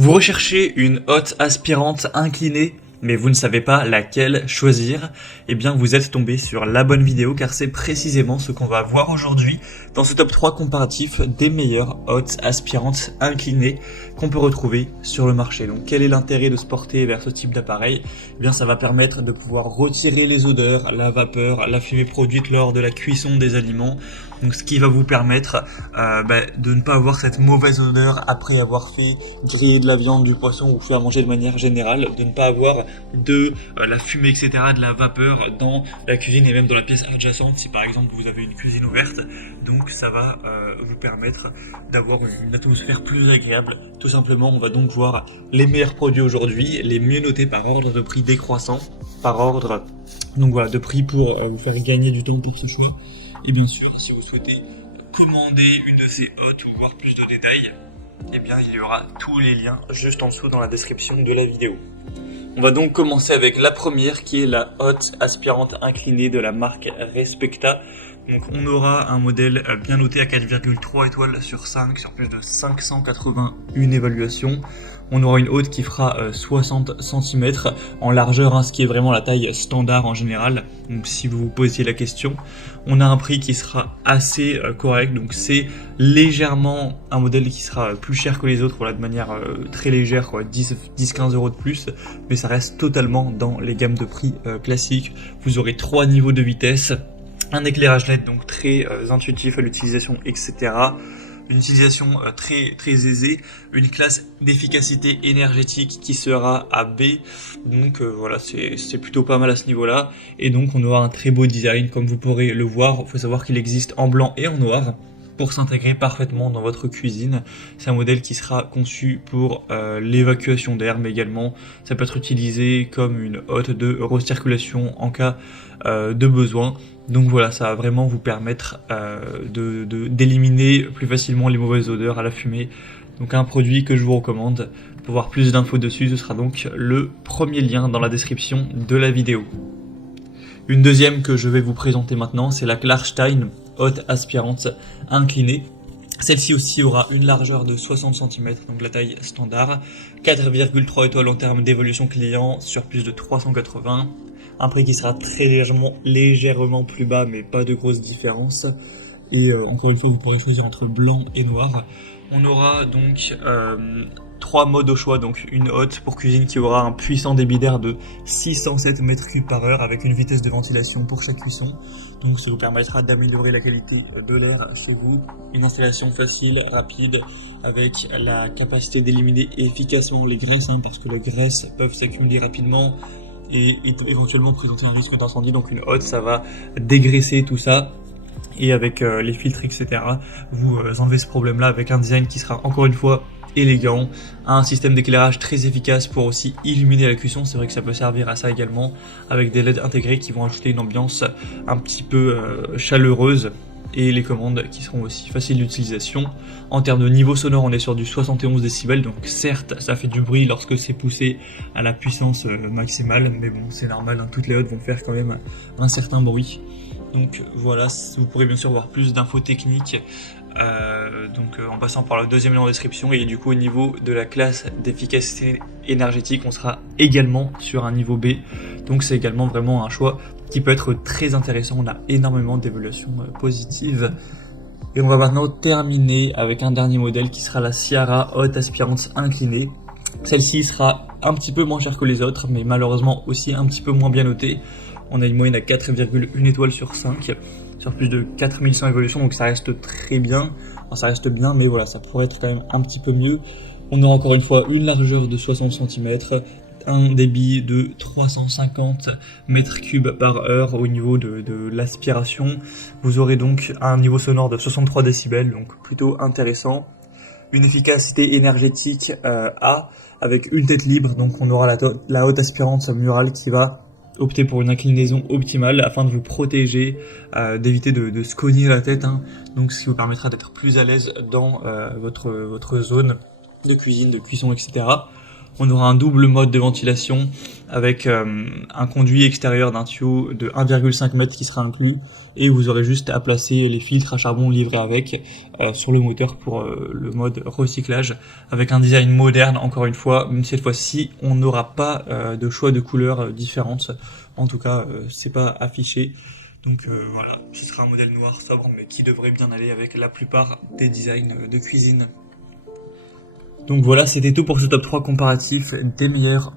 Vous recherchez une hotte aspirante inclinée, mais vous ne savez pas laquelle choisir, eh bien vous êtes tombé sur la bonne vidéo car c'est précisément ce qu'on va voir aujourd'hui dans ce top 3 comparatif des meilleures hottes aspirantes inclinées qu'on peut retrouver sur le marché. Donc quel est l'intérêt de se porter vers ce type d'appareil? Eh bien ça va permettre de pouvoir retirer les odeurs, la vapeur, la fumée produite lors de la cuisson des aliments. Donc ce qui va vous permettre de ne pas avoir cette mauvaise odeur après avoir fait griller de la viande, du poisson ou fait à manger de manière générale, de ne pas avoir de la fumée, etc., de la vapeur dans la cuisine et même dans la pièce adjacente si par exemple vous avez une cuisine ouverte. Donc ça va vous permettre d'avoir une atmosphère plus agréable. Tout simplement, on va donc voir les meilleurs produits aujourd'hui, les mieux notés par ordre de prix décroissant, par ordre donc voilà, de prix pour vous faire gagner du temps pour ce choix. Et bien sûr, si vous souhaitez commander une de ces hottes ou voir plus de détails, eh bien il y aura tous les liens juste en dessous dans la description de la vidéo. On va donc commencer avec la première qui est la hotte aspirante inclinée de la marque Respecta. Donc on aura un modèle bien noté à 4,3 étoiles sur 5 sur plus de 581 évaluations. On aura une hotte qui fera 60 cm en largeur, ce qui est vraiment la taille standard en général. Donc si vous vous posiez la question, on a un prix qui sera assez correct. Donc c'est légèrement un modèle qui sera plus cher que les autres, voilà, de manière très légère, 10-15 euros de plus. Mais ça reste totalement dans les gammes de prix classiques. Vous aurez 3 niveaux de vitesse. Un éclairage LED donc très intuitif à l'utilisation, etc. Une utilisation très aisée, une classe d'efficacité énergétique qui sera à B, donc voilà, c'est plutôt pas mal à ce niveau-là. Et donc on aura un très beau design comme vous pourrez le voir. Il faut savoir qu'il existe en blanc et en noir pour s'intégrer parfaitement dans votre cuisine. C'est un modèle qui sera conçu pour l'évacuation d'air, mais également ça peut être utilisé comme une hotte de recirculation en cas de besoin. Donc voilà, ça va vraiment vous permettre d'éliminer plus facilement les mauvaises odeurs à la fumée. Donc un produit que je vous recommande. Pour voir plus d'infos dessus, ce sera donc le premier lien dans la description de la vidéo. Une deuxième que je vais vous présenter maintenant, c'est la Klarstein hotte aspirante inclinée. Celle-ci aussi aura une largeur de 60 cm, donc la taille standard, 4,3 étoiles en termes d'évolution client sur plus de 380. Un prix qui sera très légèrement plus bas, mais pas de grosse différence. Et encore une fois, vous pourrez choisir entre blanc et noir. On aura donc 3 modes au choix, donc une hotte pour cuisine qui aura un puissant débit d'air de 607 m3 par heure avec une vitesse de ventilation pour chaque cuisson. Donc ça vous permettra d'améliorer la qualité de l'air chez vous. Une installation facile, rapide, avec la capacité d'éliminer efficacement les graisses, parce que les graisses peuvent s'accumuler rapidement et éventuellement présenter un risque d'incendie. Donc une hotte, ça va dégraisser tout ça. Et avec les filtres, etc., vous enlevez ce problème-là avec un design qui sera encore une fois élégant, un système d'éclairage très efficace pour aussi illuminer la cuisson. C'est vrai que ça peut servir à ça également, avec des LED intégrés qui vont ajouter une ambiance un petit peu chaleureuse, et les commandes qui seront aussi faciles d'utilisation. En termes de niveau sonore, on est sur du 71 décibels, donc certes ça fait du bruit lorsque c'est poussé à la puissance maximale, mais bon, c'est normal, toutes les hottes vont faire quand même un certain bruit. Donc voilà, vous pourrez bien sûr voir plus d'infos techniques en passant par le deuxième lien en description. Et du coup, au niveau de la classe d'efficacité énergétique, on sera également sur un niveau B. Donc c'est également vraiment un choix qui peut être très intéressant. On a énormément d'évaluations positives. Et on va maintenant terminer avec un dernier modèle qui sera la Ciara hotte aspirante inclinée. Celle-ci sera un petit peu moins chère que les autres, mais malheureusement aussi un petit peu moins bien notée. On a une moyenne à 4,1 étoiles sur 5, sur plus de 4100 évolutions, donc ça reste très bien. Enfin, ça reste bien, mais voilà, ça pourrait être quand même un petit peu mieux. On aura encore une fois une largeur de 60 cm, un débit de 350 m3 par heure au niveau de l'aspiration. Vous aurez donc un niveau sonore de 63 décibels, donc plutôt intéressant. Une efficacité énergétique A, avec une tête libre, donc on aura la hotte aspirante murale qui va opter pour une inclinaison optimale afin de vous protéger, d'éviter de se cogner la tête, donc ce qui vous permettra d'être plus à l'aise dans votre zone de cuisine, de cuisson, etc. On aura un double mode de ventilation avec un conduit extérieur d'un tuyau de 1,5 m qui sera inclus, et vous aurez juste à placer les filtres à charbon livrés avec sur le moteur pour le mode recyclage, avec un design moderne encore une fois. Même cette fois-ci on n'aura pas de choix de couleurs différentes, en tout cas c'est pas affiché. Donc voilà, ce sera un modèle noir sobre mais qui devrait bien aller avec la plupart des designs de cuisine. Donc voilà, c'était tout pour ce top 3 comparatif des meilleurs